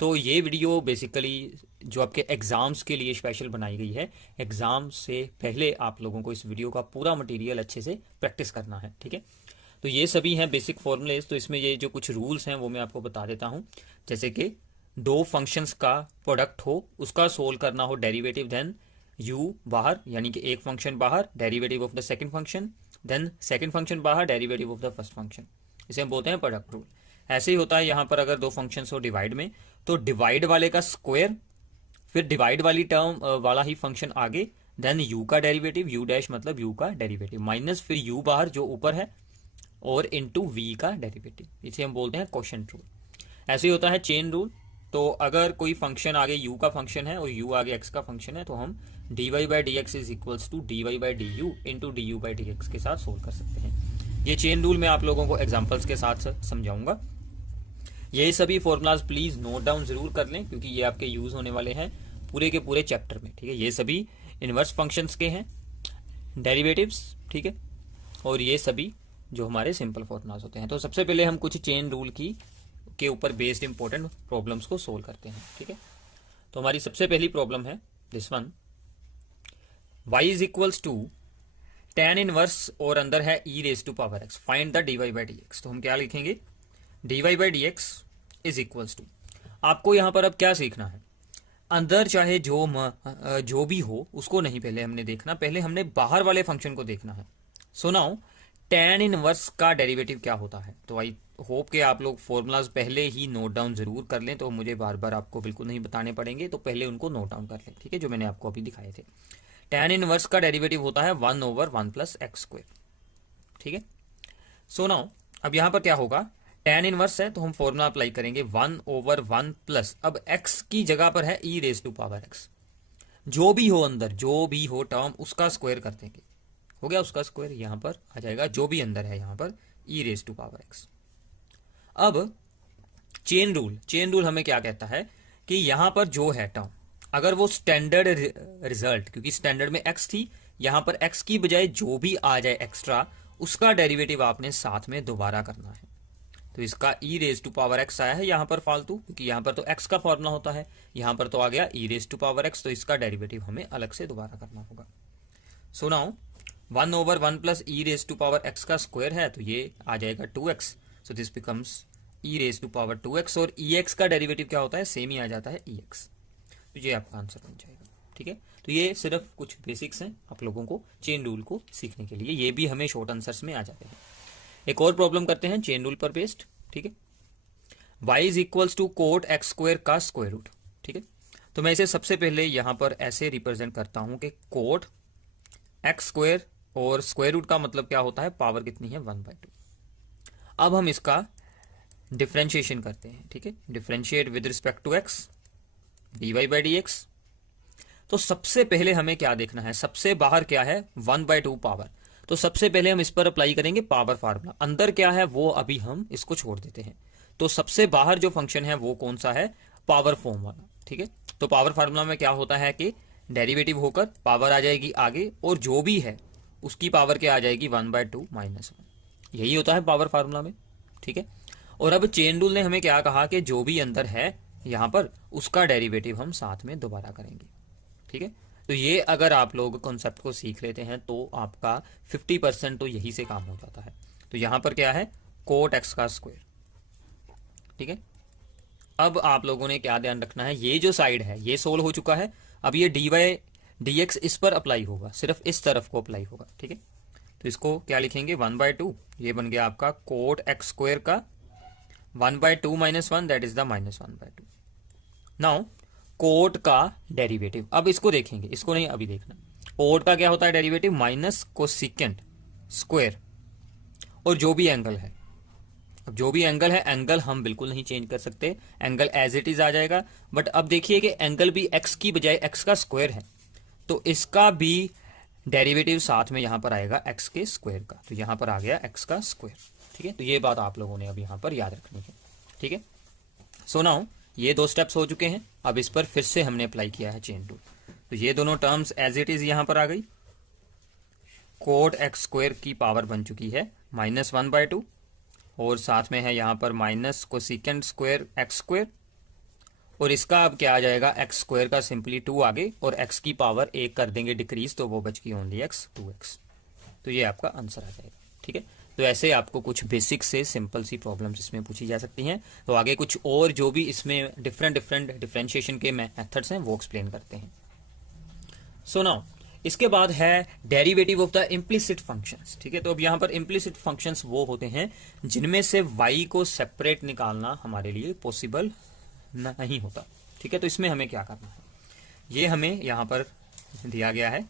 तो ये video basically जो आपके एग्ज़ाम्स के लिए स्पेशल बनाई गई है। एग्ज़ाम से पहले आप लोगों को इस वीडियो का पूरा मटेरियल अच्छे से प्रैक्टिस करना है, ठीक है। तो ये सभी हैं बेसिक फॉर्मूलेज। तो इसमें ये जो कुछ रूल्स हैं वो मैं आपको बता देता हूँ। जैसे कि दो फंक्शंस का प्रोडक्ट हो, उसका सोल्व करना हो डेरिवेटिव, देन यू बाहर, यानी कि एक फंक्शन बाहर, derivative of the second function, then second function बाहर, derivative of the first function. इसे हम बोलते हैं प्रोडक्ट रूल। ऐसे ही होता है यहाँ पर अगर दो फंक्शंस हो डिवाइड में, तो डिवाइड वाले का स्क्वायर, फिर डिवाइड वाली टर्म वाला ही फंक्शन आगे, देन यू का डेरिवेटिव, यू डैश मतलब यू का डेरिवेटिव, माइनस फिर यू बाहर जो ऊपर है, और इनटू वी का डेरिवेटिव। इसे हम बोलते हैं क्वोशंट रूल। ऐसे ही होता है चेन रूल। तो अगर कोई फंक्शन आगे यू का फंक्शन है और यू आगे एक्स का फंक्शन है, तो हम d y by D x is equals to d y by d u into d u by D x के साथ सोल्व कर सकते हैं। ये चेन रूल मैं आप लोगों को एग्जाम्पल्स के साथ समझाऊंगा। ये सभी फॉर्मूलाज प्लीज नोट डाउन जरूर कर लें, क्योंकि ये आपके यूज होने वाले हैं पूरे के पूरे चैप्टर में, ठीक है। ये सभी इनवर्स फंक्शंस के हैं, डेरिवेटिव्स, ठीक है, और ये सभी जो हमारे सिंपल फॉर्मूलाज होते हैं। तो सबसे पहले हम कुछ चेन रूल की के ऊपर बेस्ड इंपॉर्टेंट प्रॉब्लम्स को सोल्व करते हैं, ठीक है। तो हमारी सबसे पहली प्रॉब्लम है this one, y is equals to tan inverse और अंदर है e raise to power x, find the dy by D x. तो हम क्या लिखेंगे, dy by D x is equals to, आपको यहां पर अब क्या सीखना है, अंदर चाहे जो भी हो उसको नहीं पहले हमने देखना, पहले हमने बाहर वाले फंक्शन को देखना है। सो नाउ tan इनवर्स का डेरिवेटिव क्या होता है। तो आई होप कि आप लोग फॉर्मूलाज पहले ही नोट डाउन जरूर कर लें, तो मुझे बार बार आपको बिल्कुल नहीं बताने पड़ेंगे, तो पहले उनको नोट डाउन कर लें, ठीक है, जो मैंने आपको अभी दिखाए थे। tan इनवर्स का डेरिवेटिव होता है 1/1 प्लस एक्स स्क्वायर, ठीक है। सो नाउ अब यहां पर क्या होगा, tan इनवर्स है तो हम फॉर्मूला अप्लाई करेंगे 1/1 प्लस, अब x की जगह पर है e raise to power x, जो भी हो अंदर जो भी हो टर्म उसका स्क्वायर कर देंगे, हो गया उसका स्क्वायर, यहां पर आ जाएगा जो भी अंदर है यहां पर e raise to power x। अब चेन रूल हमें क्या कहता है कि यहां पर जो है टर्म, अगर वो स्टैंडर्ड रिजल्ट, क्योंकि स्टैंडर्ड में x थी, यहां पर x की बजाय जो भी आ जाए एक्स्ट्रा, उसका डेरिवेटिव आपने साथ में दोबारा करना है। तो इसका e raise to power x आया है यहां पर फालतू, क्योंकि यहां पर तो x का फॉर्मूला होता है, यहां पर तो आ गया e raise to power x, तो इसका डेरिवेटिव हमें अलग से दोबारा करना होगा। So now 1/1 plus e raise to power x का स्क्वायर है, तो ये आ जाएगा 2x, so this becomes e raise to power 2x, और ex का डेरिवेटिव क्या होता है, सेम ही आ जाता है ex, तो ये आपका आंसर बन जाएगा, ठीक है। तो ये सिर्फ कुछ बेसिक्स हैं आप लोगों को चेन रूल को सीखने के लिए, ये भी हमें शॉर्ट आंसर्स में आ जाते हैं। एक और प्रॉब्लम करते हैं चेन रूल पर बेस्ड, ठीक है। y is equals to cot x square का स्क्वायर रूट, ठीक है। तो मैं इसे सबसे पहले यहां पर ऐसे रिप्रेजेंट करता हूं कि कोट एक्स स्क्वायर, और स्क्वायर रूट का मतलब क्या होता है, पावर कितनी है 1/2। अब हम इसका डिफ्रेंशिएशन करते हैं, ठीक है, differentiate with respect to x, d y by D x. तो सबसे पहले हमें क्या देखना है, सबसे बाहर क्या है 1/2 पावर, तो सबसे पहले हम इस पर अप्लाई करेंगे पावर फार्मूला, अंदर क्या है वो अभी हम इसको छोड़ देते हैं। तो सबसे बाहर जो फंक्शन है वो कौन सा है, पावर फॉर्म वाला, ठीक है। तो पावर फार्मूला में क्या होता है कि डेरिवेटिव होकर पावर आ जाएगी आगे, और जो भी है उसकी पावर क्या आ जाएगी 1/2 -1, यही होता है पावर फार्मूला में, ठीक है। और अब चेन रूल ने हमें क्या कहा कि जो भी अंदर है यहां पर उसका डेरिवेटिव हम साथ में दोबारा करेंगे, ठीक है। तो ये अगर आप लोग कॉन्सेप्ट को सीख लेते हैं तो आपका 50% तो यही से काम हो जाता है। तो यहां पर क्या है, कोट एक्स का स्क्वायर, ठीक है। अब आप लोगों ने क्या ध्यान रखना है, ये जो साइड है ये सोल्व हो चुका है, अब ये डी वाई डी एक्स इस पर अप्लाई होगा, सिर्फ इस तरफ को अप्लाई होगा, ठीक है। तो इसको क्या लिखेंगे 1/2, ये बन गया आपका कोट एक्स स्क्वायर का 1/2 -1, that is the -1/2। Now cot का डेरिवेटिव, अब इसको देखेंगे, इसको नहीं अभी देखना। कोट का क्या होता है डेरिवेटिव, माइनस कोसेकेंट स्क्वायर, और जो भी एंगल है, अब जो भी एंगल है, एंगल हम बिल्कुल नहीं चेंज कर सकते, एंगल एज इट इज आ जाएगा। बट अब देखिए कि एंगल भी एक्स की बजाय एक्स का स्क्वायर है, तो इसका भी डेरिवेटिव साथ में यहां पर आएगा एक्स के स्क्वायर का, तो यहां पर आ गया एक्स का स्क्वायर, ठीक है। तो ये बात आप लोगों ने अब यहां पर याद रखनी है, ठीक है। सो नाउ ये दो स्टेप्स हो चुके हैं, अब इस पर फिर से हमने अप्लाई किया है चेन रूल, तो ये दोनों टर्म्स एज इट इज यहां पर आ गई, कोट एक्स स्क्वायर की पावर बन चुकी है -1/2, और साथ में है यहां पर minus cosecant square x square, और इसका अब क्या आ जाएगा, एक्स स्क्वायर का सिंपली 2 आगे और एक्स की पावर 1 कर देंगे डिक्रीज, तो वो बच गई ओनली एक्स 2x। तो ये आपका आंसर आ जाएगा। ठीक है, तो ऐसे आपको कुछ बेसिक से सिंपल सी प्रॉब्लम्स इसमें पूछी जा सकती हैं। तो आगे कुछ और जो भी इसमें डिफरेंट डिफरेंट डिफरेंशिएशन के मेथड्स हैं वो एक्सप्लेन करते हैं। सो नाउ इसके बाद है derivative of the implicit functions. ठीक है, तो अब यहां पर इम्प्लिसिट फंक्शंस वो होते हैं जिनमें से y को सेपरेट निकालना हमारे लिए पॉसिबल नहीं होता। ठीक है, तो इसमें हमें क्या करना है, ये हमें यहां पर दिया गया है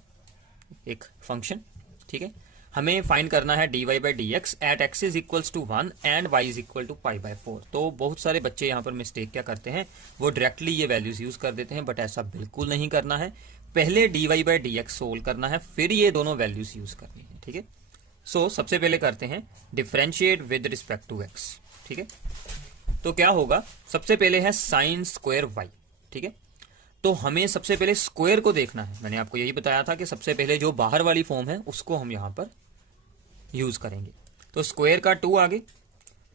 एक फंक्शन। ठीक है, हमें फाइंड करना है dy बाई डी एक्स at x is equals to 1 and y is equal to pi by 4। तो बहुत सारे बच्चे यहाँ पर मिस्टेक क्या करते हैं, वो डायरेक्टली ये वैल्यूज यूज कर देते हैं, बट ऐसा बिल्कुल नहीं करना है। पहले dy by D x solve करना है, फिर ये दोनों वैल्यूज यूज करनी है। ठीक है, सो सबसे पहले करते हैं differentiate with respect to x। ठीक है, तो क्या होगा, सबसे पहले है साइन स्क्वायर y। ठीक है, तो हमें सबसे पहले स्क्वायर को देखना है। मैंने आपको यही बताया था कि सबसे पहले जो बाहर वाली फॉर्म है उसको हम यहां पर यूज करेंगे। तो स्क्वायर का 2 आगे,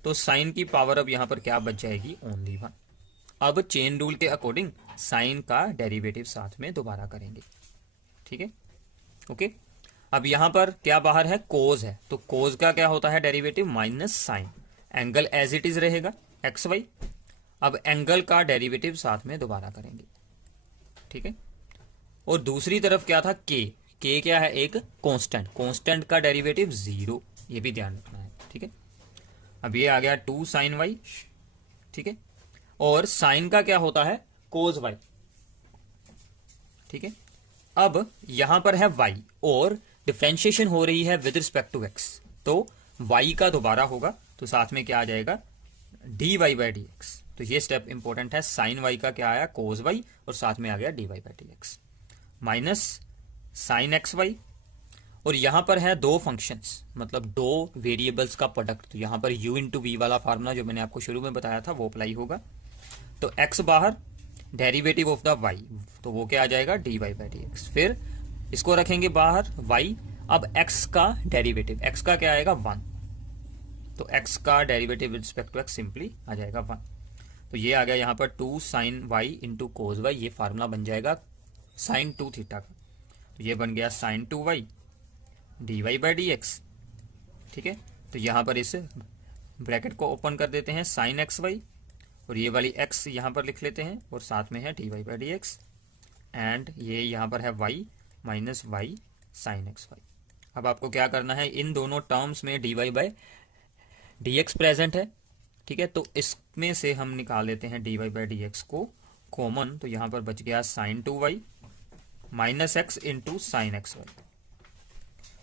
तो साइन की पावर अब यहां पर क्या बच जाएगी, ओनली 1। अब चेन रूल के अकॉर्डिंग साइन का डेरिवेटिव साथ में दोबारा करेंगे। ठीक है, ओके। अब यहां पर क्या बाहर है, कोज है, तो कोज का क्या होता है derivative, minus sine. Angle as it is रहेगा एक्स वाई। अब एंगल का डेरिवेटिव साथ में दोबारा करेंगे। ठीक है, और दूसरी तरफ क्या था, के क्या है, एक कांस्टेंट, कांस्टेंट का डेरिवेटिव 0, ये भी ध्यान रखना है। ठीक है, अब ये आ गया 2 साइन वाई। ठीक है, और साइन का क्या होता है, कोज वाई। ठीक है, अब यहां पर है y और डिफरेंशिएशन हो रही है विद रिस्पेक्ट टू x, तो y का दोबारा होगा, तो साथ में क्या आ जाएगा, dy बाई डी एक्स। तो ये स्टेप इंपॉर्टेंट है, साइन y का क्या आया, कोज y, और साथ में आ गया dy by D x minus sine x y. और यहां पर है दो फंक्शंस, मतलब दो वेरिएबल्स का प्रोडक्ट, तो यहां पर u इंटू वी वाला फार्मूला जो मैंने आपको शुरू में बताया था वो अप्लाई होगा। तो x बाहर, डेरिवेटिव ऑफ द y, तो वो क्या आ जाएगा, dy बाई डी एक्स। फिर इसको रखेंगे बाहर y, अब x का डेरिवेटिव, x का क्या आएगा, 1, तो x का derivative with respect to x simply आ जाएगा 1। तो ये आ गया यहां पर 2 sine y into cos y, ये फार्मूला बन जाएगा साइन 2 थीटा का, तो ये बन गया sine 2y dy by D x. ठीक है, तो यहां पर इस ब्रैकेट को ओपन कर देते हैं, साइन एक्स वाई, और ये वाली x यहां पर लिख लेते हैं, और साथ में है dy by D x, and ये यहां पर है y minus y sine x y. अब आपको क्या करना है, इन दोनों टर्म्स में dy by D x present है। ठीक है, तो इसमें से हम निकाल लेते हैं dy बाई डी एक्स को कॉमन, तो यहां पर बच गया sine 2y minus x into sine x y.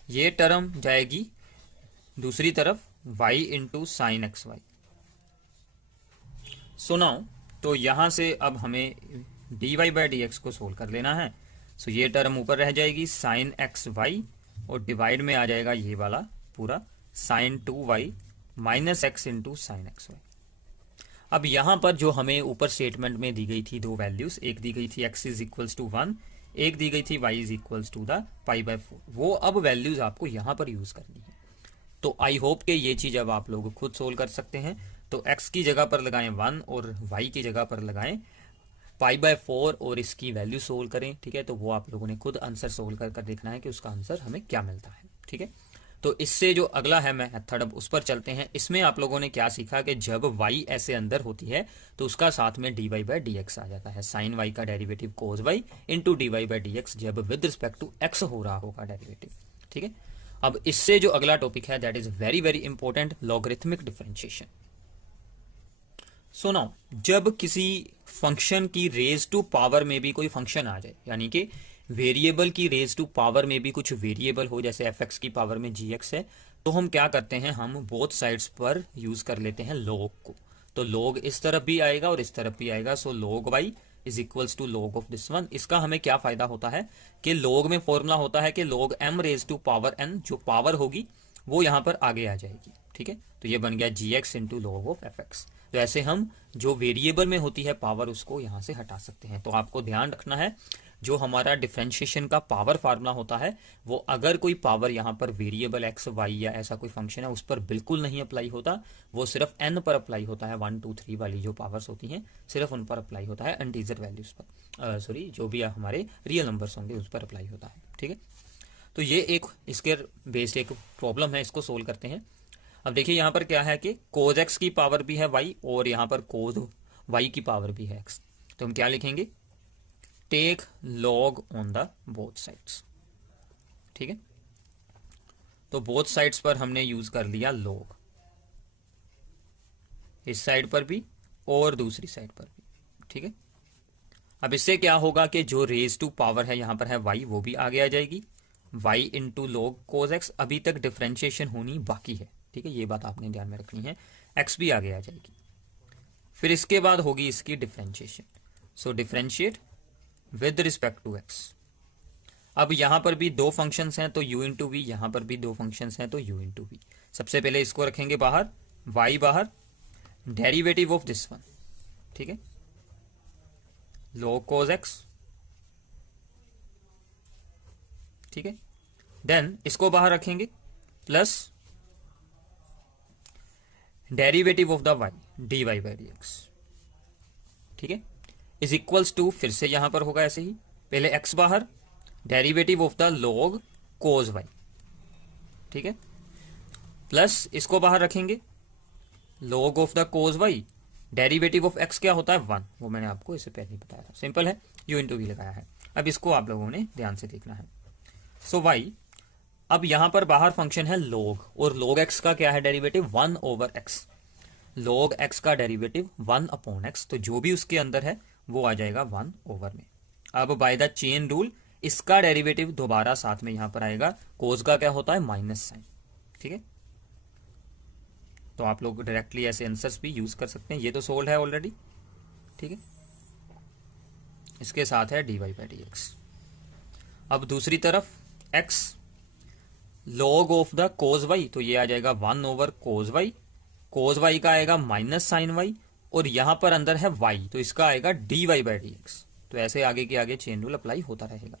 ये टर्म जाएगी दूसरी तरफ, y into sine x y. So now, तो यहां से अब हमें dy बाई डी एक्स को सोल्व कर लेना है। सो ये टर्म ऊपर रह जाएगी साइन एक्स वाई, और डिवाइड में आ जाएगा ये वाला पूरा sine 2y minus x into sine x y. अब यहां पर जो हमें ऊपर स्टेटमेंट में दी गई थी दो वैल्यूज, एक दी गई थी x इज इक्वल्स टू 1, एक दी गई थी y is equals to the pi by 4, वो अब वैल्यूज आपको यहां पर यूज करनी है। तो आई होप कि ये चीज अब आप लोग खुद सोल्व कर सकते हैं। तो x की जगह पर लगाएं 1 और y की जगह पर लगाएं पाई बाई 4 और इसकी वैल्यू सोल्व करें। ठीक है, तो वो आप लोगों ने खुद आंसर सोल्व कर देखना है कि उसका आंसर हमें क्या मिलता है। ठीक है, तो इससे जो अगला है मेथड, अब उस पर चलते हैं। इसमें आप लोगों ने क्या सीखा कि जब y ऐसे अंदर होती है तो उसका साथ में dy बाई डी एक्स आ जाता है, साइन y का derivative cos y into dy by D x, जब विद रिस्पेक्ट टू x हो रहा होगा डेरिवेटिव। ठीक है, अब इससे जो अगला टॉपिक है that is very very important, logarithmic differentiation. So now, जब किसी फंक्शन की रेज टू पावर में भी कोई फंक्शन आ जाए, यानी कि वेरिएबल की रेज टू पावर में भी कुछ वेरिएबल हो, जैसे fx की पावर में gx है, तो हम क्या करते हैं, हम बोथ साइड्स पर यूज कर लेते हैं log को। तो log इस तरफ भी आएगा और इस तरफ भी आएगा, so log y is equals to log of this one. इसका हमें क्या फायदा होता है कि log में फॉर्मूला होता है कि log m raise to power n, जो पावर होगी वो यहां पर आगे आ जाएगी। ठीक है, तो ये बन गया gx into log of fx। तो ऐसे हम जो वेरिएबल में होती है पावर उसको यहाँ से हटा सकते हैं। तो आपको ध्यान रखना है जो हमारा डिफरेंशिएशन का पावर फार्मूला होता है वो अगर कोई पावर यहाँ पर वेरिएबल एक्स वाई या ऐसा कोई फंक्शन है उस पर बिल्कुल नहीं अप्लाई होता, वो सिर्फ एन पर अप्लाई होता है। 1 2 3 वाली जो पावर्स होती हैं सिर्फ उन पर अप्लाई होता है, इंटीजर वैल्यूज पर, सॉरी जो भी हमारे रियल नंबर्स होंगे उस पर अप्लाई होता है। ठीक है, तो ये एक इसके बेस्ड एक प्रॉब्लम है, इसको सोल्व करते हैं। अब देखिए यहाँ पर क्या है कि कोज एक्स की पावर भी है वाई और यहाँ पर कोज वाई की पावर भी है एक्स। तो हम क्या लिखेंगे, take log on the both sides. ठीक है, तो बोथ साइड्स पर हमने यूज कर लिया लॉग, इस साइड पर भी और दूसरी साइड पर भी। ठीक है, अब इससे क्या होगा कि जो रेज टू पावर है यहां पर है वाई वो भी आगे आ जाएगी, Y into log cos x. अभी तक डिफरेंशिएशन होनी बाकी है। ठीक है, ये बात आपने ध्यान में रखनी है, एक्स भी आगे आ जाएगी। फिर इसके बाद होगी इसकी differentiation, so differentiate with respect to x. अब यहां पर भी दो फंक्शंस हैं तो u इंटू वी, यहां पर भी दो फंक्शंस हैं तो u इंटू वी। सबसे पहले इसको रखेंगे बाहर, y बाहर, डेरिवेटिव ऑफ दिस वन। ठीक है, log cos x। ठीक है, देन इसको बाहर रखेंगे plus derivative of the y dy by D x. ठीक है, इज इक्वल्स टू, फिर से यहां पर होगा ऐसे ही, पहले x बाहर, derivative of the log cos y। ठीक है, प्लस इसको बाहर रखेंगे, log of the cos y, derivative of x क्या होता है 1, वो मैंने आपको इससे पहले बताया था, सिंपल है, u इंटू वी लगाया है। अब इसको आप लोगों ने ध्यान से देखना है। सो y, अब यहां पर बाहर फंक्शन है log और log x का क्या है derivative 1 over x। log x का डेरिवेटिव 1 अपॉन x, तो जो भी उसके अंदर है वो आ जाएगा 1 ओवर में। अब बाय द चेन रूल इसका डेरिवेटिव दोबारा साथ में यहां पर आएगा, कोस का क्या होता है माइनस साइन। ठीक है, तो आप लोग डायरेक्टली ऐसे आंसर्स भी यूज कर सकते हैं, ये तो सोल्व है ऑलरेडी। ठीक है, इसके साथ है dy बाई डी एक्स। अब दूसरी तरफ x, log of the cos y, तो ये आ जाएगा 1 ओवर कोस y, कोस y का आएगा माइनस साइन y, और यहां पर अंदर है y तो इसका आएगा dy बाई डी एक्स। तो ऐसे आगे के आगे चेन रूल अप्लाई होता रहेगा।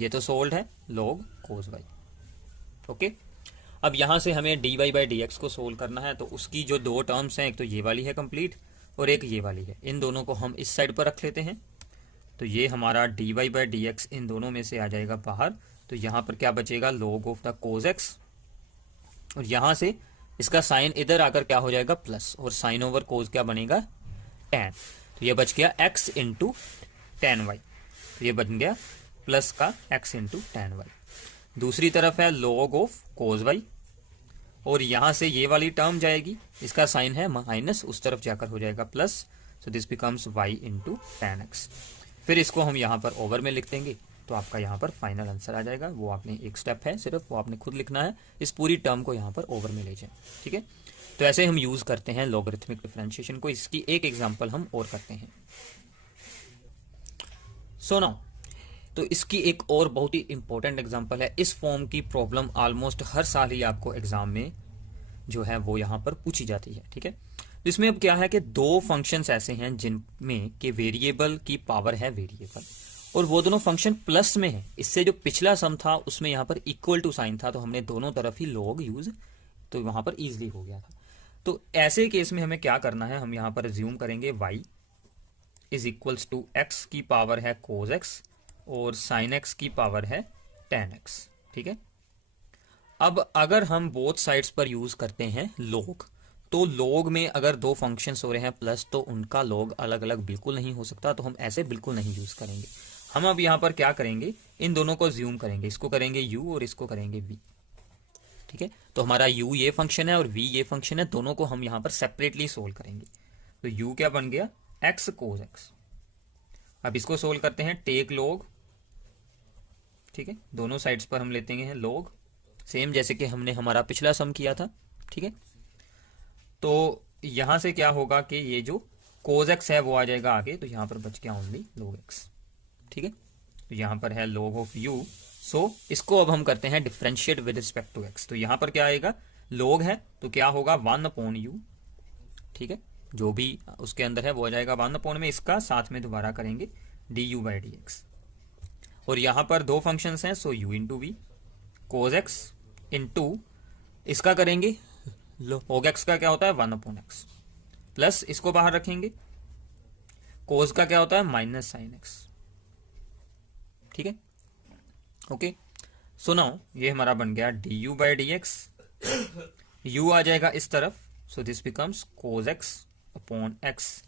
ये तो सोल्व है log cos y। ओके, अब यहां से हमें dy बाई डी एक्स को सोल्व करना है, तो उसकी जो दो टर्म्स हैं, एक तो ये वाली है कंप्लीट और एक ये वाली है, इन दोनों को हम इस साइड पर रख लेते हैं। तो ये हमारा dy बाई डी एक्स इन दोनों में से आ जाएगा बाहर, तो यहां पर क्या बचेगा log of the cos x, और यहां से इसका साइन इधर आकर क्या हो जाएगा प्लस, और साइन ओवर कोस क्या बनेगा tan। तो ये बच गया x इंटू tan y, तो ये बन गया प्लस का x इंटू tan y। दूसरी तरफ है log ऑफ cos y, और यहां से ये वाली टर्म जाएगी, इसका साइन है माइनस, उस तरफ जाकर हो जाएगा plus, so this becomes y into tan x। फिर इसको हम यहां पर ओवर में लिख देंगे, तो आपका यहां पर फाइनल आंसर आ जाएगा। वो आपने एक स्टेप है सिर्फ, वो आपने खुद लिखना है, इस पूरी टर्म को यहां पर ओवर में ले जाए। ठीक है, तो ऐसे हम यूज करते हैं लॉगरिथमिक डिफरेंशिएशन को। इसकी एक एग्जांपल हम और करते हैं। सो नाउ, तो इसकी एक और बहुत ही इंपॉर्टेंट एग्जांपल है। इस फॉर्म की प्रॉब्लम ऑलमोस्ट हर साल ही आपको एग्जाम में जो है वो यहां पर पूछी जाती है। ठीक है, इसमें अब क्या है कि दो फंक्शंस ऐसे हैं जिनमें के वेरिएबल की पावर है वेरिएबल, और वो दोनों फंक्शन प्लस में है। इससे जो पिछला सम था उसमें यहां पर इक्वल टू साइन था, तो हमने दोनों तरफ ही log यूज, तो वहां पर इजिली हो गया था। तो ऐसे केस में हमें क्या करना है, हम यहां पर अज्यूम करेंगे y is equals to x की पावर है cos x और sin x की पावर है tan x। ठीक है, अब अगर हम बोथ साइड्स पर यूज करते हैं log, तो log में अगर दो फंक्शंस हो रहे हैं प्लस, तो उनका log अलग अलग बिल्कुल नहीं हो सकता, तो हम ऐसे बिल्कुल नहीं यूज करेंगे। हम अब यहां पर क्या करेंगे, इन दोनों को ज्यूम करेंगे, इसको करेंगे u और इसको करेंगे v। ठीक है, तो हमारा u ये फंक्शन है और v ये फंक्शन है, दोनों को हम यहां पर सेपरेटली सोल्व करेंगे। तो u क्या बन गया x cos x। अब इसको सोल्व करते हैं, टेक log। ठीक है, दोनों साइड्स पर हम लेते हैं log, सेम जैसे कि हमने हमारा पिछला सम किया था। ठीक है, तो यहां से क्या होगा कि ये जो cos x है वो आ जाएगा आगे, तो यहां पर बच गया ओनली log x। ठीक है, तो यहां पर है log ऑफ u, सो इसको अब हम करते हैं differentiate with respect to x। तो यहां पर क्या आएगा, log है तो क्या होगा 1 अपॉन u। ठीक है, जो भी उसके अंदर है वो आ जाएगा 1 में इसका, साथ में दोबारा करेंगे du/dx। और यहाँ पर दो फंक्शंस हैं, so u into v, cos x into इसका करेंगे log x का क्या होता है 1/x, प्लस इसको बाहर रखेंगे, कोज का क्या होता है माइनस साइन एक्स। ठीक है, ओके। सो नाउ ये हमारा बन गया du/dx, u आ जाएगा इस तरफ, so this becomes cos x upon x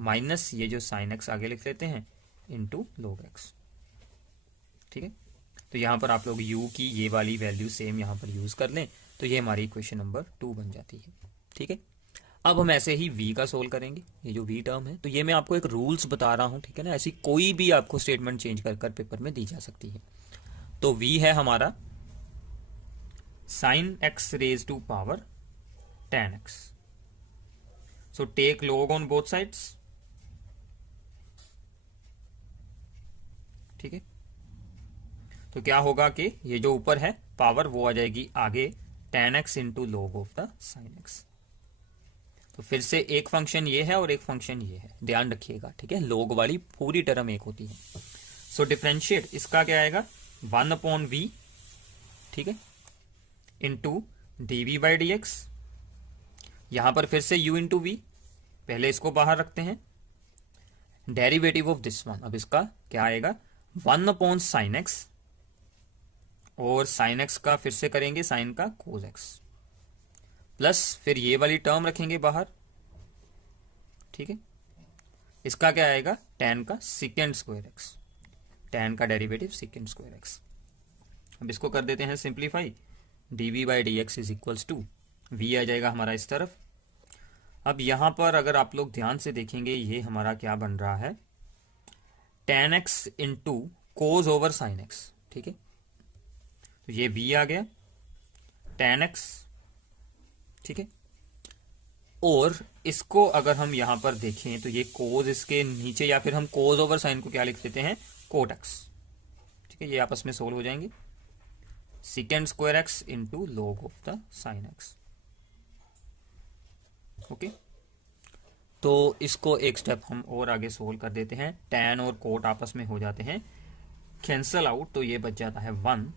minus ये जो साइन एक्स आगे लिख लेते हैं इंटू log x। ठीक है, तो यहां पर आप लोग u की ये वाली वैल्यू सेम यहां पर यूज कर लें, तो ये हमारी इक्वेशन नंबर 2 बन जाती है। ठीक है, अब हम ऐसे ही v का सोल्व करेंगे, ये जो v टर्म है, तो ये मैं आपको एक रूल्स बता रहा हूं, ठीक है ना, ऐसी कोई भी आपको स्टेटमेंट चेंज कर कर पेपर में दी जा सकती है। तो v है हमारा sine x raise to power tan x, so take log on both sides. ठीक है, तो क्या होगा कि ये जो ऊपर है पावर वो आ जाएगी आगे tan x into log of the sine x। तो फिर से एक फंक्शन ये है और एक फंक्शन ये है, ध्यान रखिएगा। ठीक है, log वाली पूरी टर्म एक होती है। सो डिफरेंशिएट इसका क्या आएगा 1/v, ठीक है, इंटू dv/dx। यहां पर फिर से u इंटू वी, पहले इसको बाहर रखते हैं, डेरिवेटिव ऑफ दिस वन, अब इसका क्या आएगा 1/sin x, और साइन एक्स का फिर से करेंगे साइन का कोज एक्स, प्लस फिर ये वाली टर्म रखेंगे बाहर। ठीक है, इसका क्या आएगा tan का सेकेंड स्क्वायर एक्स, tan का डेरिवेटिव सेकेंड स्क्वायर एक्स। अब इसको कर देते हैं simplify, dv/dx is equals to v आ जाएगा हमारा इस तरफ। अब यहां पर अगर आप लोग ध्यान से देखेंगे ये हमारा क्या बन रहा है tan x इंटू कोज ओवर साइन एक्स। ठीक है, तो ये v आ गया tan x। ठीक है, और इसको अगर हम यहां पर देखें तो ये कोज इसके नीचे, या फिर हम कोज ओवर साइन को क्या लिख देते हैं कोट एक्स। ठीक है, ये आपस में सोल्व हो जाएंगे, second square x into log of the sine x. Okay, तो इसको एक स्टेप हम और आगे सोल्व कर देते हैं, tan और कोट आपस में हो जाते हैं कैंसल आउट, तो ये बच जाता है 1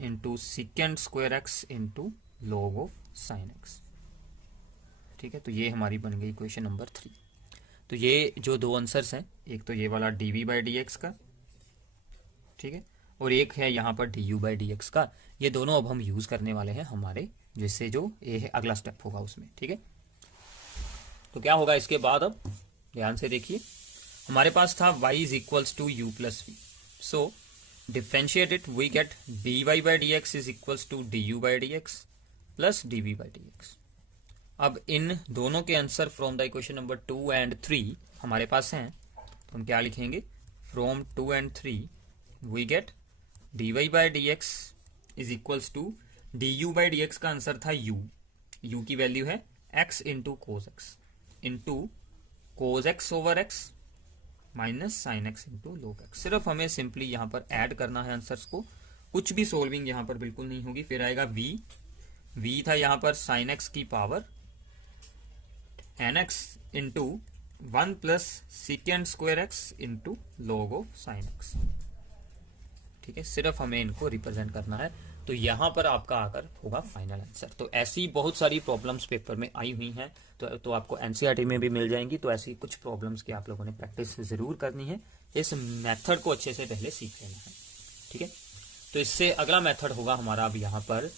into second square x into log of sine x. ठीक है, तो ये हमारी बन गई इक्वेशन नंबर 3। तो ये जो दो आंसर्स हैं, एक तो ये वाला dv/dx का, ठीक है, और एक है यहाँ पर du/dx का, ये दोनों अब हम यूज करने वाले हैं हमारे जिससे जो ये है अगला स्टेप होगा उसमें। ठीक है, तो क्या होगा इसके बाद, अब ध्यान से देखिए, हमारे पास था y is equals to u plus v, so differentiate it, we get dy/dx is equals to du/dx plus dv/dx। अब इन दोनों के answer from the equation number 2 and 3 हमारे पास हैं, तो हम क्या लिखेंगे फ्रॉम 2 and 3 we get dy/dx is equals to du/dx का आंसर था u की वैल्यू है x into cos x into cos x over x minus sine x into log x। सिर्फ हमें सिंपली यहां पर ऐड करना है आंसर्स को, कुछ भी सोल्विंग यहां पर बिल्कुल नहीं होगी। फिर आएगा v था यहां पर साइन एक्स की power nx into 1 plus second square x into log of sine x. ठीक है, सिर्फ हमें इनको रिप्रेजेंट करना है, तो यहां पर आपका आकर होगा फाइनल आंसर। तो ऐसी बहुत सारी प्रॉब्लम्स पेपर में आई हुई हैं, तो आपको एनसीईआरटी में भी मिल जाएंगी। तो ऐसी कुछ प्रॉब्लम्स की आप लोगों ने प्रैक्टिस जरूर करनी है, इस मेथड को अच्छे से पहले सीख लेना है। ठीक है, तो इससे अगला मेथड होगा हमारा अब यहाँ पर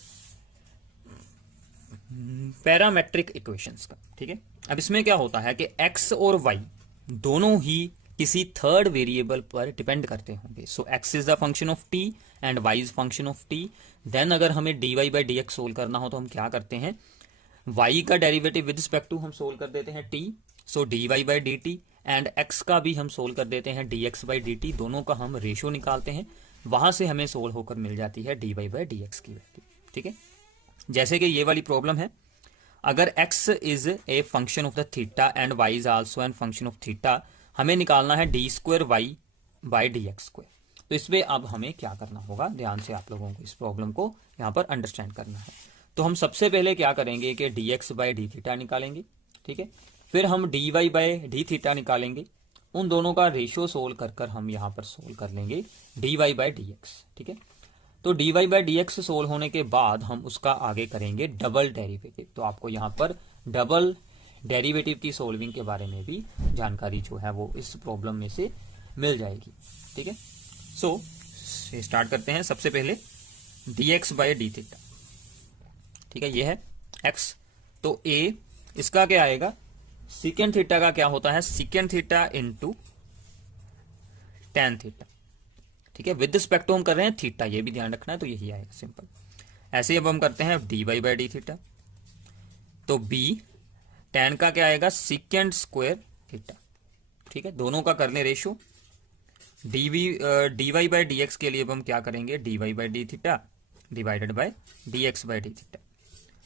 पैरामेट्रिक इक्वेशंस का। ठीक है, अब इसमें क्या होता है कि x और y दोनों ही किसी थर्ड वेरिएबल पर डिपेंड करते होंगे। So x is the function of t and y is function of t। Then अगर हमें dy/dx सोल्व करना हो तो हम क्या करते हैं, y का डेरिवेटिव विद रिस्पेक्ट टू हम सोल्व कर देते हैं t, so dy/dt, and x का भी हम सोल्व कर देते हैं dx/dt। दोनों का हम रेशियो निकालते हैं, वहां से हमें सोल्व होकर मिल जाती है dy/dx की वैल्यू। ठीक है, जैसे कि ये वाली प्रॉब्लम है, अगर x is a function of the theta and y is also an function of theta, हमें निकालना है d²y/dx²। तो इसमें अब हमें क्या करना होगा, ध्यान से आप लोगों को इस प्रॉब्लम को यहाँ पर अंडरस्टैंड करना है। तो हम सबसे पहले क्या करेंगे कि dx/dθ निकालेंगे। ठीक है, फिर हम d Y by d theta निकालेंगे, उन दोनों का रेशियो सोल्व कर कर हम यहाँ पर सोल्व कर लेंगे d Y by D x. ठीक है, तो d Y by D x solve होने के बाद हम उसका आगे करेंगे डबल डेरिवेटिव। तो आपको यहाँ पर डबल डेरिवेटिव की सोल्विंग के बारे में भी जानकारी जो है वो इस प्रॉब्लम में से मिल जाएगी। ठीक है, सो स्टार्ट करते हैं। सबसे पहले d x by d theta. ठीक है, ये है एक्स, तो ए इसका क्या आएगा, सीकेंड थीटा का क्या होता है, secant theta into ten theta. ठीक है, विद रिस्पेक्ट टू हम कर रहे हैं थीटा, ये भी ध्यान रखना है, तो यही आएगा सिंपल। ऐसे ही अब हम करते हैं d Y by d theta, तो बी टेन का क्या आएगा, सीकेंड स्क्वायर थीटा। ठीक है, दोनों का कर ले ratio. D Y by D x के लिए अब हम क्या करेंगे, d Y by d theta divided by D x by d theta.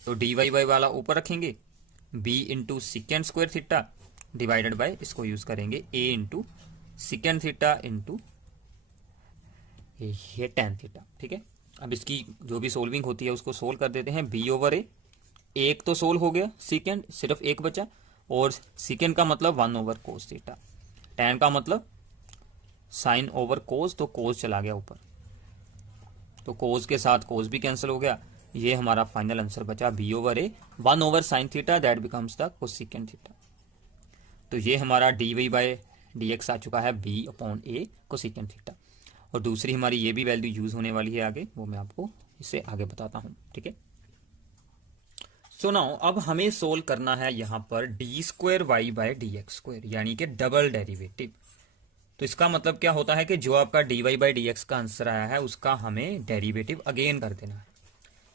तो डी वाई बाय वाला ऊपर रखेंगे, b into second square theta divided by, इसको यूज करेंगे a into second theta into ये टेन थीटा। ठीक है, अब इसकी जो भी सोल्विंग होती है उसको सोल्व कर देते हैं। बी ओवर ए, एक तो सोल्व हो गया, सिकेंड सिर्फ एक बचा, और सिकेंड का मतलब one over cos theta, ten का मतलब साइन ओवर कोस, तो कोस चला गया ऊपर, तो कोस के साथ कोस भी कैंसिल हो गया। ये हमारा फाइनल आंसर बचा B over A, one over sine theta, that becomes the cosecant theta. तो ये हमारा D Y by D x आ चुका है बी अपॉन ए कोसेकेंड थीटा। और दूसरी हमारी ये भी वैल्यू यूज होने वाली है आगे, वो मैं आपको इससे आगे बताता हूं। ठीक है, सो नाउ अब हमें सोल्व करना है यहाँ पर d square y by D x square, यानी कि डबल डेरिवेटिव। तो इसका मतलब क्या होता है कि जो आपका d y by D x का आंसर आया है उसका हमें डेरिवेटिव अगेन कर देना है।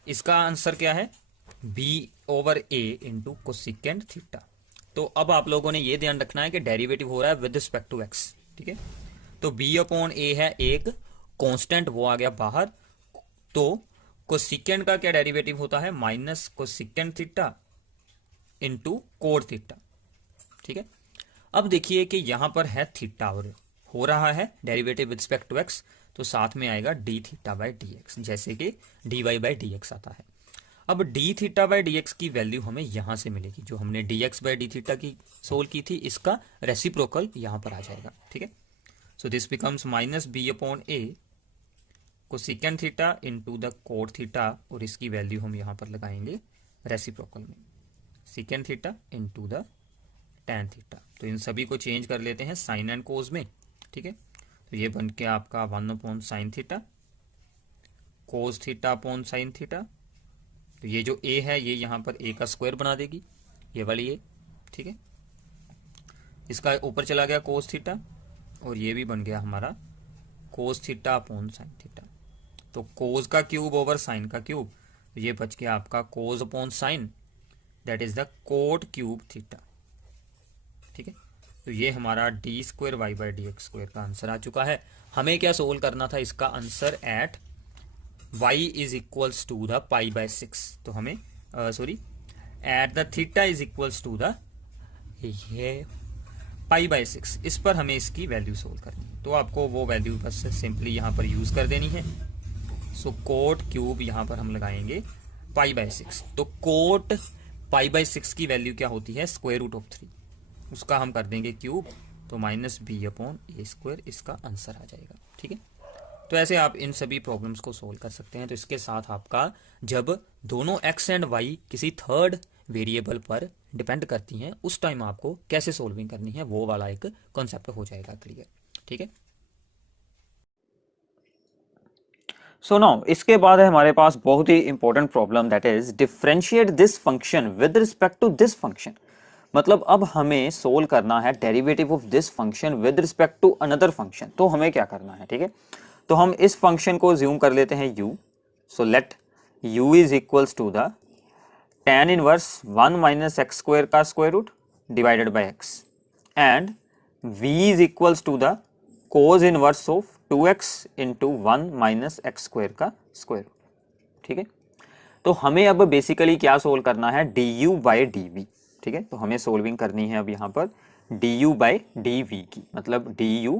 इसका आंसर क्या है, बी ओवर ए इंटू कोसेकेंड थीटा। तो अब आप लोगों ने ये ध्यान रखना है कि डेरिवेटिव हो रहा है विद रिस्पेक्ट टू एक्स। ठीक है, तो बी अपॉन ए है एक कांस्टेंट, वो आ गया बाहर, तो कोसेकेंड का क्या डेरिवेटिव होता है, minus cosecant theta into code theta. ठीक है, अब देखिए कि यहां पर है थीटा और हो रहा है derivative with respect to x, तो साथ में आएगा d theta by D x, जैसे कि d Y by D x आता है। अब d theta by D x की वैल्यू हमें यहां से मिलेगी, जो हमने d x by d theta की सोल्व की थी, इसका रेसिप्रोकल यहां पर आ जाएगा। ठीक है, so this becomes minus b upon A cosecant theta into the cot theta, और इसकी वैल्यू हम यहां पर लगाएंगे रेसिप्रोकल में, secant theta into the tan theta. तो इन सभी को चेंज कर लेते हैं साइन एंड कोस में। ठीक है, तो ये बन के आपका one upon sine theta cos theta upon sine theta. तो ये जो ए है ये यहाँ पर ए का स्क्वायर बना देगी, ये वाली ए। ठीक है, इसका ऊपर चला गया कोस थीटा, और ये भी बन गया हमारा cos theta upon sine theta. तो कोस का क्यूब ओवर साइन का क्यूब, तो ये बच गया आपका cos upon sine, that is the cot cube theta. ठीक है, तो ये हमारा d square y by D x square का आंसर आ चुका है। हमें क्या सोल्व करना था, इसका answer at y is equals to the pi by six. तो हमें sorry at the theta is equals to the ये पाई बाय सिक्स, इस पर हमें इसकी वैल्यू सोल्व करनी है। तो आपको वो वैल्यू बस सिंपली यहाँ पर यूज कर देनी है। सो कोट क्यूब यहाँ पर हम लगाएंगे पाई बाय सिक्स। तो कोट पाई बाय सिक्स की वैल्यू क्या होती है, स्क्वायर रूट ऑफ 3, उसका हम कर देंगे क्यूब, तो माइनस बी अपॉन ए स्क्वायर इसका आंसर आ जाएगा। ठीक है, तो ऐसे आप इन सभी प्रॉब्लम्स को सोल्व कर सकते हैं। तो इसके साथ आपका जब दोनों एक्स एंड वाई किसी थर्ड वेरिएबल पर डिपेंड करती हैं, उस टाइम आपको कैसे सोल्विंग करनी है वो वाला एक कॉन्सेप्ट हो जाएगा क्लियर। ठीक है, सो नाउ इसके बाद है हमारे पास बहुत ही important problem, that is differentiate this function with respect to this function. मतलब अब हमें सोल्व करना है derivative of this function with respect to another function. तो हमें क्या करना है, ठीक है, तो हम इस फंक्शन को ज्यूम कर लेते हैं u। So let u is equals to the tan inverse 1 minus x square का square root divided by x, and v is equals to the cos inverse of 2x into 1 minus x square का square root. ठीक है, तो हमें अब basically क्या solve करना है, du बाय dv। ठीक है, तो हमें सोल्विंग करनी है अब यहाँ पर du बाय dv की, मतलब du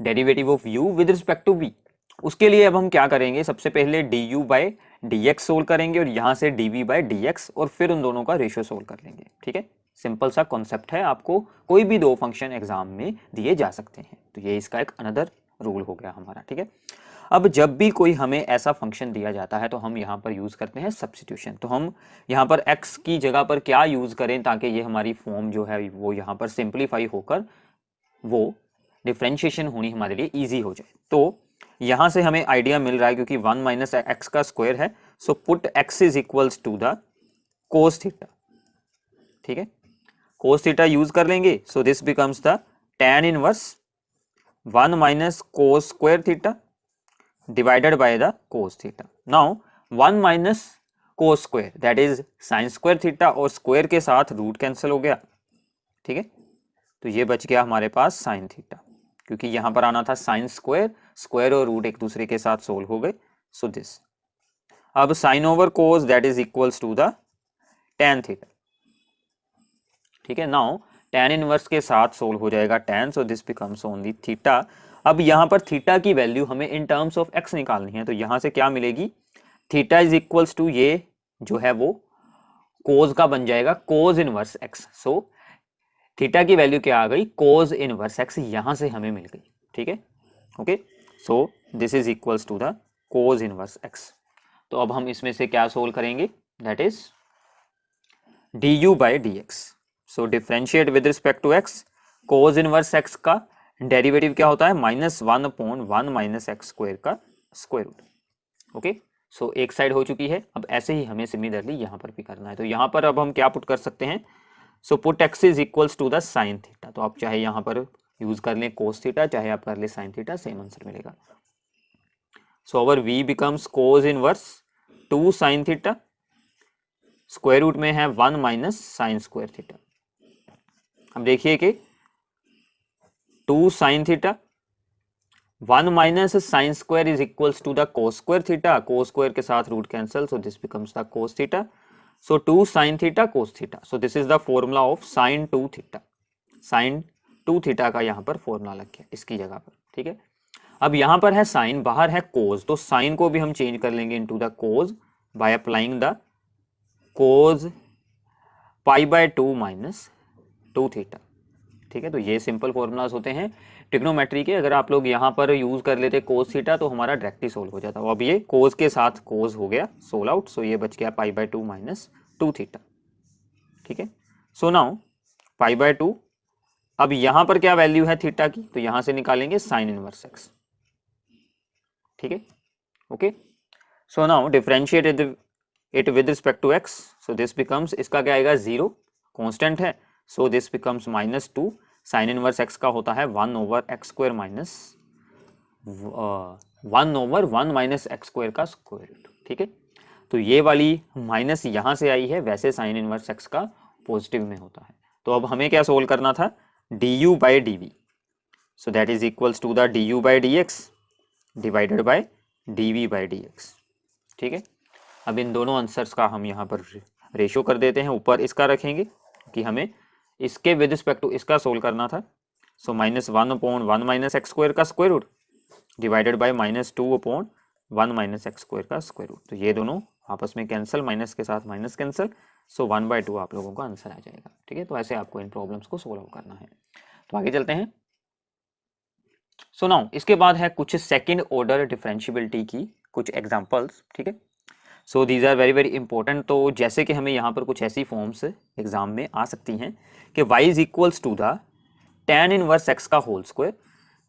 derivative of u with respect to v। उसके लिए अब हम क्या करेंगे, सबसे पहले du बाय dx सोल्व करेंगे, और यहाँ से dv बाय dx, और फिर उन दोनों का रेशियो सोल्व कर लेंगे। ठीक है, सिंपल सा कॉन्सेप्ट है, आपको कोई भी दो फंक्शन एग्जाम में दिए जा सकते हैं, तो ये इसका एक अनदर रूल हो गया हमारा, ठीक है। अब जब भी कोई हमें ऐसा फंक्शन दिया जाता है तो हम यहाँ पर यूज करते हैं सब्स्टिट्यूशन। तो हम यहाँ पर x की जगह पर क्या यूज करें ताकि ये हमारी फॉर्म जो है वो यहाँ पर सिंप्लीफाई होकर वो डिफ्रेंशिएशन होनी हमारे लिए इजी हो जाए। तो यहाँ से हमें आइडिया मिल रहा है क्योंकि 1 माइनस एक्स का स्क्वायर है, so put x is equals to the cos theta, ठीक है। कोस थीटा यूज कर लेंगे, so this becomes the tan inverse 1 minus cos square theta divided by the cos theta. Now 1 minus cos square that is sin square theta और square के साथ root cancel हो गया, ठीक है। तो ये बच गया हमारे पास sin थीटा, क्योंकि यहां पर आना था sin स्क्वायर, स्क्वायर और रूट एक दूसरे के साथ सोल्व हो गए, सो दिस। अब sin over cos that is equals to the tan theta, ठीक है। नाउ tan इनवर्स के साथ सोल्व हो जाएगा tan, so this becomes only theta. अब यहां पर थीटा की वैल्यू हमें इन टर्म्स ऑफ x निकालनी है, तो यहां से क्या मिलेगी, थीटा इज इक्वल्स टू ये जो है वो कोज का बन जाएगा कोज इनवर्स x। सो थीटा की वैल्यू क्या आ गई, कोज इनवर्स x, यहां से हमें मिल गई, ठीक है। Okay, so this is equals to the cos inverse x। तो अब हम इसमें से क्या सोल्व करेंगे, that is du by dx। So differentiate with respect to x, cos inverse x का डेरिवेटिव क्या होता है, -1/1 माइनस एक्स स्क्वायर का स्क्वायर रूट। ओके, सो एक साइड हो चुकी है। अब ऐसे ही हमें सिमिलरली यहाँ पर भी करना है, तो यहाँ पर अब हम क्या पुट कर सकते हैं, so put x is equals to the sine theta. तो आप चाहे यहाँ पर यूज कर लें कोस थीटा, चाहे आप कर ले साइन थीटा, सेम आंसर मिलेगा। So our v becomes cos inverse 2 sine theta, square root में है 1 माइनस साइन स्क्वायर थीटा। अब देखिए कि 2 sine theta 1 minus sine square is equals to the cos square theta, cos square के साथ root cancel, so this becomes the cos theta. So 2 sine theta cos theta, so this is the formula of sine 2 theta. Sine 2 theta का यहाँ पर formula लग गया इसकी जगह पर, ठीक है। अब यहाँ पर है साइन, बाहर है कोस, तो साइन को भी हम चेंज कर लेंगे into the cos by applying the cos pi by 2 minus 2 theta, ठीक है। तो ये सिंपल फॉर्मूलाज होते हैं ट्रिग्नोमेट्री के। अगर आप लोग यहाँ पर यूज कर लेते कोस थीटा तो हमारा डायरेक्टली सोल्व हो जाता। अब ये कोस के साथ कोस हो गया सोल आउट, सो ये बच गया पाई बाय 2 माइनस 2 थीटा, ठीक है। सो नाउ पाई बाय 2, अब यहाँ पर क्या वैल्यू है थीटा की, तो यहाँ से निकालेंगे साइन इनवर्स एक्स, ठीक है। Okay, so now differentiate it with respect to x, so this becomes, इसका क्या आएगा 0, कॉन्स्टेंट है, so this becomes -2, sine inverse x का होता है 1 over x square minus 1 over 1 minus x square का स्क्वायर रूट, ठीक है। तो ये वाली माइनस यहाँ से आई है, वैसे साइन इनवर्स एक्स का पॉजिटिव में होता है। तो अब हमें क्या सोल्व करना था, du by dv, so that is equals to the du by dx divided by dv by dx, ठीक है। अब इन दोनों आंसर्स का हम यहाँ पर रेशियो कर देते हैं, ऊपर इसका रखेंगे कि हमें इसके विद रिस्पेक्ट टू इसका सोल्व करना था। सो -1/1 माइनस एक्स स्क्वायर का square root divided by -2/1 minus x square का स्क्वायर रूट। तो ये दोनों आपस में कैंसिल, माइनस के साथ माइनस कैंसिल, सो 1/2 आप लोगों का आंसर आ जाएगा, ठीक है। तो ऐसे आपको इन प्रॉब्लम्स को सोल्व करना है। तो आगे चलते हैं। सो नाउ इसके बाद है कुछ सेकंड ऑर्डर डिफरेंशिएबिलिटी की कुछ एग्जांपल्स, ठीक है। So these are very very important. तो जैसे कि हमें यहाँ पर कुछ ऐसी फॉर्म्स एग्जाम में आ सकती हैं कि y is equals to the tan inverse x का whole square,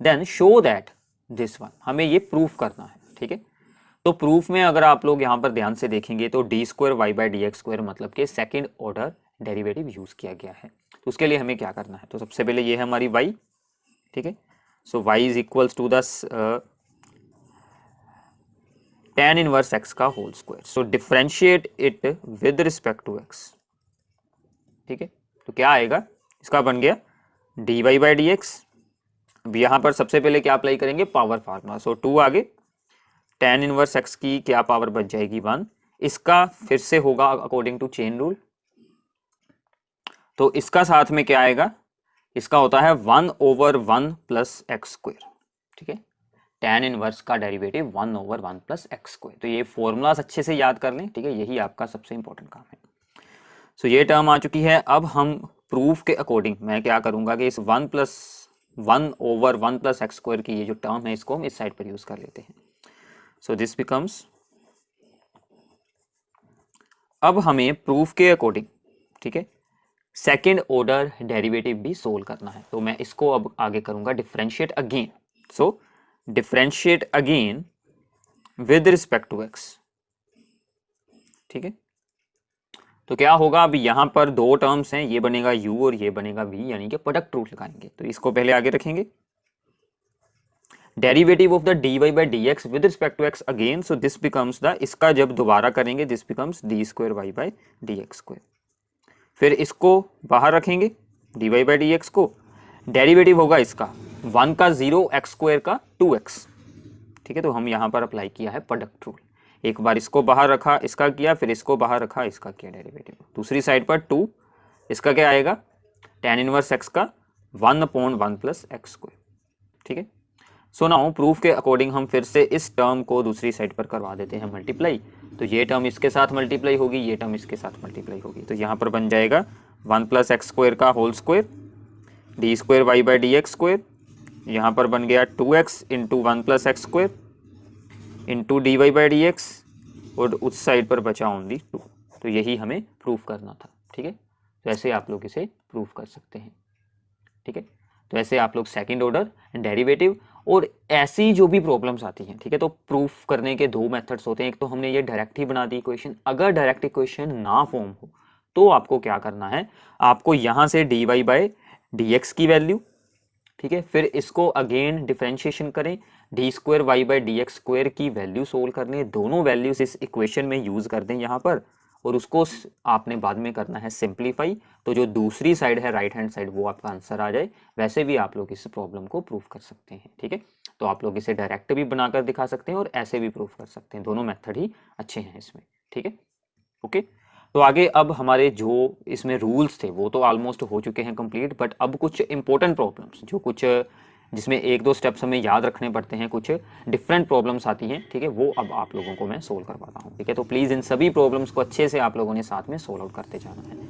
then show that this one, हमें ये प्रूफ करना है, ठीक है। तो प्रूफ में अगर आप लोग यहाँ पर ध्यान से देखेंगे तो d square y by D x square मतलब कि सेकेंड ऑर्डर डेरिवेटिव यूज किया गया है। तो उसके लिए हमें क्या करना है, तो सबसे पहले ये है हमारी y, ठीक है। So y is equals to the tan inverse x का whole square, so differentiate it with respect to x, ठीक है। तो क्या आएगा, इसका बन गया dy बाई डी एक्स। अब यहाँ पर सबसे पहले क्या अप्लाई करेंगे, पावर फार्मूला, सो 2 आगे, tan इनवर्स x की क्या पावर बच जाएगी 1, इसका फिर से होगा अकॉर्डिंग टू चेन रूल, तो इसका साथ में क्या आएगा, इसका होता है 1/1 प्लस एक्स स्क्वायर, ठीक है। tan इनवर्स का डेरिवेटिव 1/1 प्लस एक्स स्क्वायर। तो ये फॉर्मूलाज अच्छे से याद कर लें, ठीक है, यही आपका सबसे इंपॉर्टेंट काम है। सो ये टर्म आ चुकी है। अब हम प्रूफ के अकॉर्डिंग मैं क्या करूंगा कि इस 1+1/1 + x² की ये जो टर्म है इसको हम इस साइड पर यूज कर लेते हैं। सो दिस बिकम्स, अब हमें प्रूफ के अकॉर्डिंग, ठीक है, सेकेंड ऑर्डर डेरिवेटिव भी सोल्व करना है। तो मैं इसको अब आगे करूंगा differentiate again. So differentiate again with respect to x, ठीक है। तो क्या होगा, अब यहां पर दो टर्म्स हैं, ये बनेगा u और ये बनेगा v, यानी कि प्रोडक्ट रूल लगाएंगे। तो इसको पहले आगे रखेंगे, derivative of the dy/dx with respect to x again. So this becomes the, इसका जब दोबारा करेंगे दिस बिकम्स d²y/dx²। फिर इसको बाहर रखेंगे dy/dx को, डेरिवेटिव होगा इसका 1 का 0, x² का 2x, ठीक है। तो हम यहां पर अप्लाई किया है प्रोडक्ट रूल। एक बार इसको बाहर रखा, इसका किया, फिर इसको बाहर रखा, इसका किया डेरिवेटिव। दूसरी साइड पर 2, इसका क्या आएगा tan इनवर्स x का 1/1 + x², ठीक है। सो नाउ प्रूफ के अकॉर्डिंग हम फिर से इस टर्म को दूसरी साइड पर करवा देते हैं मल्टीप्लाई। तो ये टर्म इसके साथ मल्टीप्लाई होगी, ये टर्म इसके साथ मल्टीप्लाई होगी। तो यहाँ पर बन जाएगा 1 + x² का होल स्क्वायर d²y/dx²। यहाँ पर बन गया 2x × 1 + x² इंटू dy/dx, और उस साइड पर बचा ओनली 2। तो यही हमें प्रूफ करना था, ठीक है। तो ऐसे आप लोग इसे प्रूफ कर सकते हैं, ठीक है। तो ऐसे आप लोग सेकंड ऑर्डर डेरिवेटिव और ऐसी जो भी प्रॉब्लम्स आती हैं, ठीक है। तो प्रूफ करने के दो मेथड्स होते हैं। एक तो हमने ये डायरेक्ट ही बना दी इक्वेशन। अगर डायरेक्ट इक्वेशन ना फॉर्म हो तो आपको क्या करना है, आपको यहां से dy/dx की वैल्यू, ठीक है, फिर इसको अगेन डिफरेंशिएशन करें, d²y/dx² की वैल्यू सोल्व करने, दोनों वैल्यूज इस इक्वेशन में यूज कर दें यहाँ पर, और उसको आपने बाद में करना है सिंप्लीफाई। तो जो दूसरी साइड है राइट हैंड साइड, वो आपका आंसर आ जाए। वैसे भी आप लोग इस प्रॉब्लम को प्रूफ कर सकते हैं, ठीक है। तो आप लोग इसे डायरेक्ट भी बनाकर दिखा सकते हैं और ऐसे भी प्रूफ कर सकते हैं, दोनों मेथड ही अच्छे हैं इसमें, ठीक है। ओके, तो आगे अब हमारे जो इसमें रूल्स थे वो तो ऑलमोस्ट हो चुके हैं कंप्लीट, बट अब कुछ इंपॉर्टेंट प्रॉब्लम्स, जो कुछ जिसमें एक दो स्टेप्स हमें याद रखने पड़ते हैं, कुछ डिफरेंट प्रॉब्लम्स आती हैं, ठीक है, वो अब आप लोगों को मैं सोल्व करवाता हूँ, ठीक है। तो प्लीज़ इन सभी प्रॉब्लम्स को अच्छे से आप लोगों ने साथ में सोल्व आउट करते जाना है।